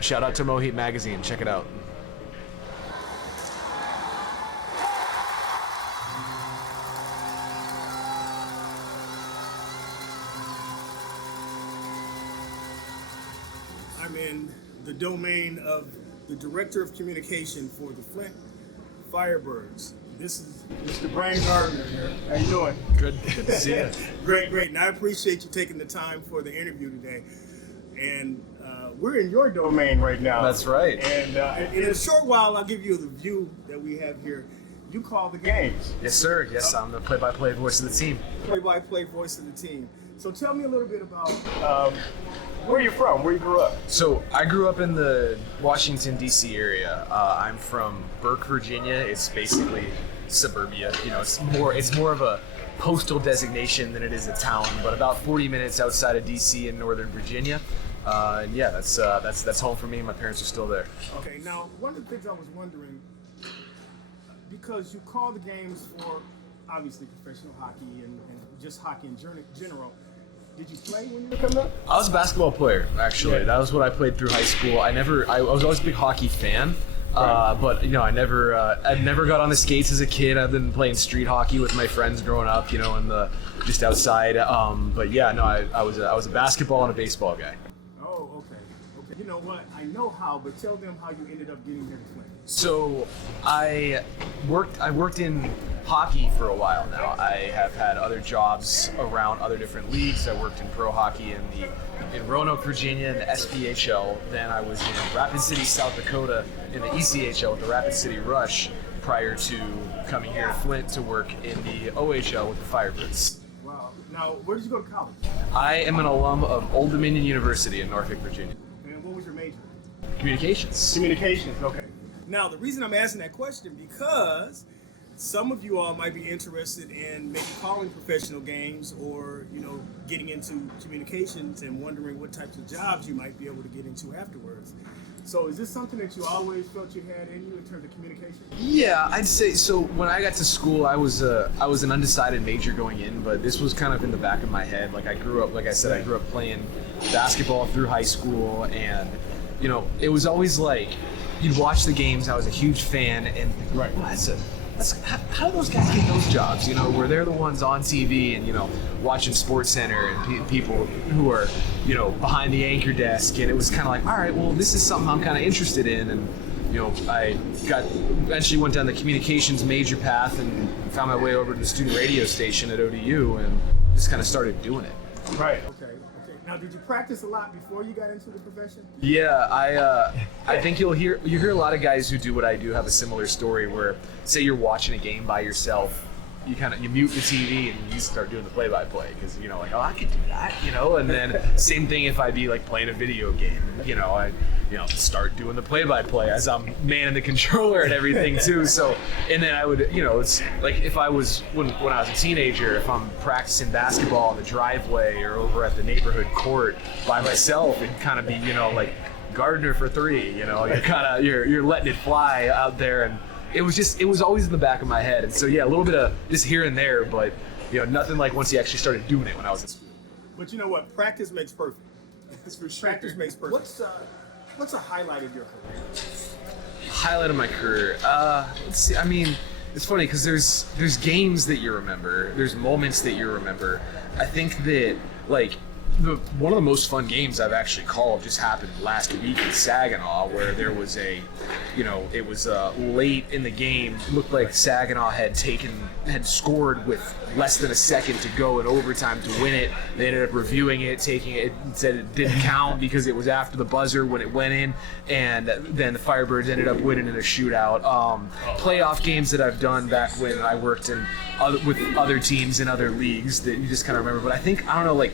Shout out to MoeHeat Magazine. Check it out. I'm in the domain of the Director of Communication for the Flint Firebirds. This is Mr. Gardner here. How you doing? Good to see you. Great. And I appreciate you taking the time for the interview today. And we're in your domain right now. That's right. And in a short while, I'll give you the view that we have here. You call the games. Yes, sir. Yes, I'm the play-by-play voice of the team. Play-by-play voice of the team. So tell me a little bit about where you're from, where you grew up. So I grew up in the Washington, D.C. area. I'm from Burke, Virginia. It's basically suburbia. You know, it's more of a postal designation than it is a town, but about 40 minutes outside of D.C. in Northern Virginia. And yeah, that's home for me. My parents are still there. Okay, now one of the things I was wondering, because you call the games for obviously professional hockey and just hockey in general, did you play when you were coming up? I was a basketball player, actually. Yeah. That was what I played through high school. I was always a big hockey fan. But you know, I never got on the skates as a kid. I've been playing street hockey with my friends growing up, you know, just outside. But yeah, no, I was a basketball and a baseball guy. Oh, okay. You know what? I know how, but tell them how you ended up getting here to Flint. So I worked in hockey for a while now. I have had other jobs around other different leagues. I worked in pro hockey in Roanoke, Virginia, in the SPHL. Then I was in Rapid City, South Dakota, in the ECHL with the Rapid City Rush, prior to coming here to Flint to work in the OHL with the Firebirds. Wow. Now, where did you go to college? I am an alum of Old Dominion University in Norfolk, Virginia. And what was your major? Communications. Communications, okay. Now, the reason I'm asking that question, because some of you all might be interested in maybe calling professional games or, you know, getting into communications and wondering what types of jobs you might be able to get into afterwards. So is this something that you always felt you had in you in terms of communication? Yeah, I'd say so. When I got to school, I was an undecided major going in, but this was kind of in the back of my head. Like I grew up playing basketball through high school, and you know, it was always like you'd watch the games. I was a huge fan, and right. How do those guys get those jobs? You know, where they're the ones on TV and, you know, watching SportsCenter and people who are, you know, behind the anchor desk. And it was kind of like, all right, well, this is something I'm kind of interested in. And, you know, I eventually went down the communications major path and found my way over to the student radio station at ODU and just kind of started doing it. Right. Okay. Now, did you practice a lot before you got into the profession? Yeah, I think you hear a lot of guys who do what I do have a similar story where, say you're watching a game by yourself, you mute the TV and you start doing the play-by-play because, you know, like, oh, I could do that, you know, and then same thing if I'd be like playing a video game, you know, I start doing the play-by-play as I'm manning the controller and everything too. So, and then I would, you know, it's like if I was, when I was a teenager, if I'm practicing basketball in the driveway or over at the neighborhood court by myself, it'd kind of be, you know, like Gardner for three, you know, you're letting it fly out there. And it was always in the back of my head. And so, yeah, a little bit of just here and there, but, you know, nothing like once you actually started doing it when I was in school. But you know what? Practice makes perfect. That's for sure. Practice makes perfect. What's a highlight of your career? Highlight of my career? Let's see. I mean, it's funny because there's games that you remember. There's moments that you remember. I think that, like, one of the most fun games I've actually called just happened last week in Saginaw, where there was it was late in the game. It looked like Saginaw had scored with less than a second to go in overtime to win it. They ended up reviewing it, taking it, and said it didn't count because it was after the buzzer when it went in, and then the Firebirds ended up winning in a shootout. Playoff games that I've done back when I worked with other teams in other leagues that you just kind of remember. But I don't know, like,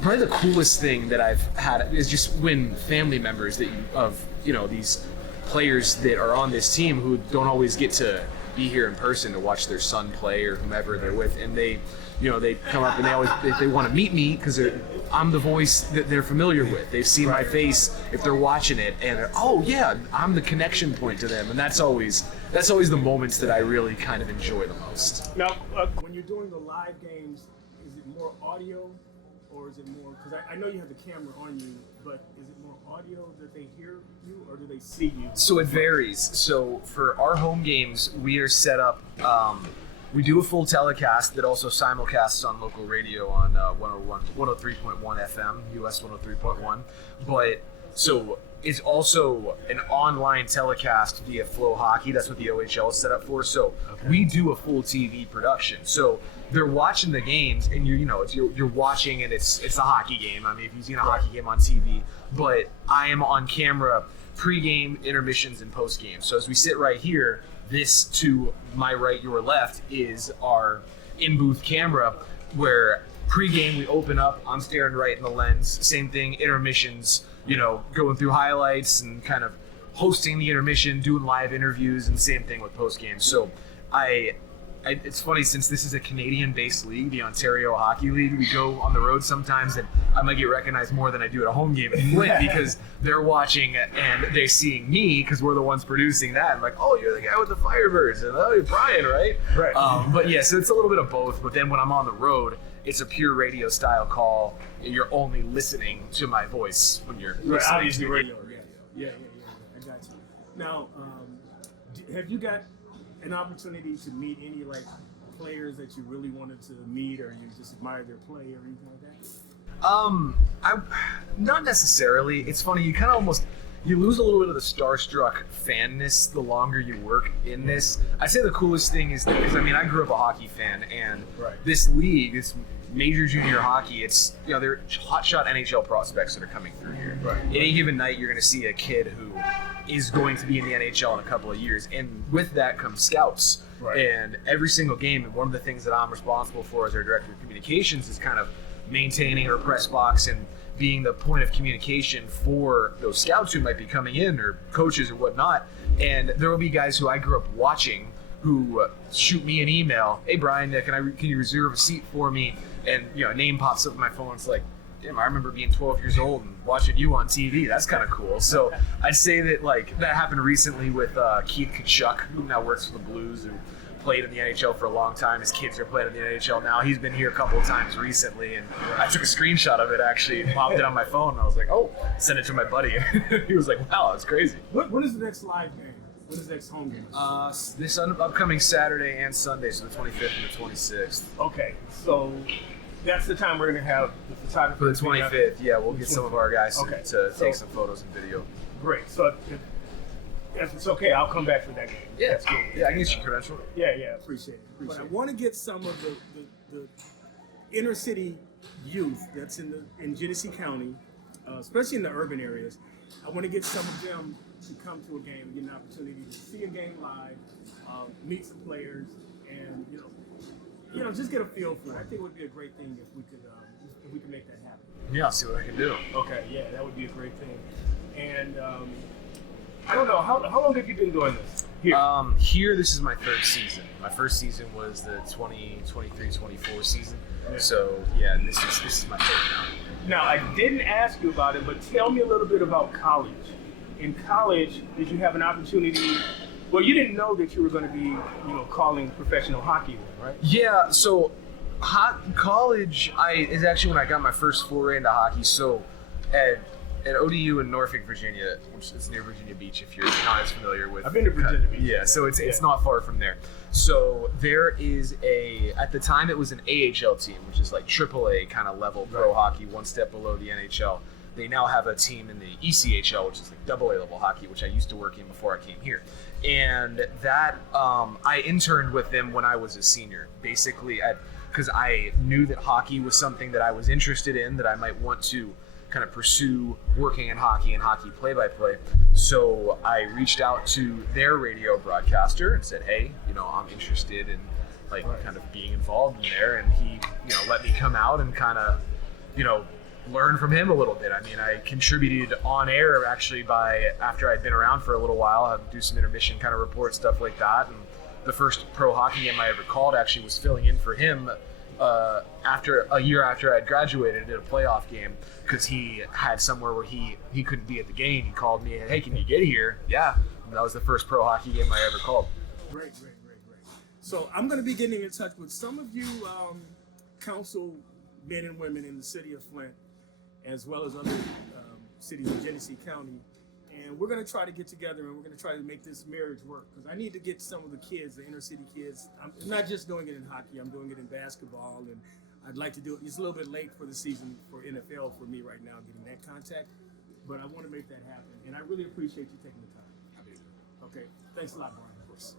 probably the coolest thing that I've had is just when family members these players that are on this team who don't always get to be here in person to watch their son play or whomever they're with, and they come up and they want to meet me because I'm the voice that they're familiar with. They've seen my face if they're watching it, and they're, oh yeah, I'm the connection point to them, and that's always the moments that I really kind of enjoy the most. Now, when you're doing the live games, is it more audio or is it more? Because I know you have the camera on you, but is it more audio that they hear you, or do they see you? So it varies. So for our home games, we are set up. We do a full telecast that also simulcasts on local radio on 103.1 FM, US 103.1. But so it's also an online telecast via Flow Hockey. That's what the OHL is set up for. So we do a full TV production. So they're watching the games, and you're watching, and it's a hockey game. I mean, if you've seen a hockey game on TV, but I am on camera pre-game, intermissions, and post-game. So as we sit right here, this to my right, your left, is our in-booth camera, where pre-game we open up, I'm staring right in the lens. Same thing, intermissions, going through highlights and kind of hosting the intermission, doing live interviews, and same thing with post-game. So it's funny, since this is a Canadian-based league, the Ontario Hockey League, we go on the road sometimes, and I might get recognized more than I do at a home game in Flint because they're watching and they're seeing me because we're the ones producing that. I'm like, oh, you're the guy with the Firebirds, and oh, you're Brian, right? Right. But yeah, so it's a little bit of both. But then when I'm on the road, it's a pure radio-style call. You're only listening to my voice when you're listening. Obviously, radio. Yeah. I got you. Now, have you got an opportunity to meet any players that you really wanted to meet, or you just admire their play or anything like that? Not necessarily. It's funny, you kind of you lose a little bit of the starstruck fanness the longer you work in this. I'd say the coolest thing is because I grew up a hockey fan, and this league, this major junior hockey, it's they're hotshot NHL prospects that are coming through here. Right. Any given night, you're going to see a kid who is going to be in the NHL in a couple of years, and with that comes scouts. Right. And every single game, and one of the things that I'm responsible for as our director of communications is kind of maintaining our press box and being the point of communication for those scouts who might be coming in, or coaches or whatnot. And there will be guys who I grew up watching who shoot me an email, hey Brian, can you reserve a seat for me? And a name pops up on my phone. It's like, damn, I remember being 12 years old and watching you on TV. That's kind of cool. So I'd say that that happened recently with Keith Kachuk, who now works for the Blues, who played in the NHL for a long time. His kids are playing in the NHL now. He's been here a couple of times recently, and I took a screenshot of it, actually, popped it on my phone, and I was like, oh, send it to my buddy. He was like, wow, that's crazy. When is the next live game? When is the next home game? This upcoming Saturday and Sunday, so the 25th and the 26th. Okay, so that's the time we're going to have the photographer. For the 25th, yeah, we'll get some of our guys to take some photos and video. Great. So if it's okay, I'll come back for that game. Yeah, that's cool. Yeah, I can get your credential. Yeah, appreciate it. But I want to get some of the inner city youth that's in Genesee County, especially in the urban areas. I want to get some of them to come to a game and get an opportunity to see a game live, meet some players, and just get a feel for it. I think it would be a great thing if we could make that happen. Yeah, I'll see what I can do. Okay, yeah, that would be a great thing. And I don't know, how long have you been doing this? Here, this is my third season. My first season was the 2023-24 season. Yeah. So yeah, this is my third now. Now, I didn't ask you about it, but tell me a little bit about college. In college, did you have an opportunity? Well, you didn't know that you were going to be, calling professional hockey, right? Yeah. So, college is actually when I got my first foray into hockey. So, at ODU in Norfolk, Virginia, which is near Virginia Beach, if you're not as familiar with. I've been to Virginia Beach. Yeah. So it's not far from there. So there is at the time it was an AHL team, which is like AAA kind of level pro hockey, one step below the NHL. They now have a team in the ECHL, which is like AA level hockey, which I used to work in before I came here. And that I interned with them when I was a senior, basically, because I knew that hockey was something that I was interested in, that I might want to kind of pursue working in hockey and hockey play-by-play. So I reached out to their radio broadcaster and said, hey, I'm interested in kind of being involved in there. And he, let me come out and kind of, learn from him a little bit. I mean, I contributed on air actually after I'd been around for a little while. I'd do some intermission kind of reports, stuff like that. And the first pro hockey game I ever called actually was filling in for him a year after I'd graduated at a playoff game, because he had somewhere where he couldn't be at the game. He called me and, hey, can you get here? Yeah. And that was the first pro hockey game I ever called. Great. So I'm going to be getting in touch with some of you council men and women in the city of Flint, as well as other cities in Genesee County. And we're going to try to get together and we're going to try to make this marriage work, because I need to get some of the kids, the inner city kids. I'm not just doing it in hockey, I'm doing it in basketball, and I'd like to do it. It's a little bit late for the season for NFL for me right now, getting that contact, but I want to make that happen. And I really appreciate you taking the time. Happy to do it. Okay, thanks a lot, Brian. Of course.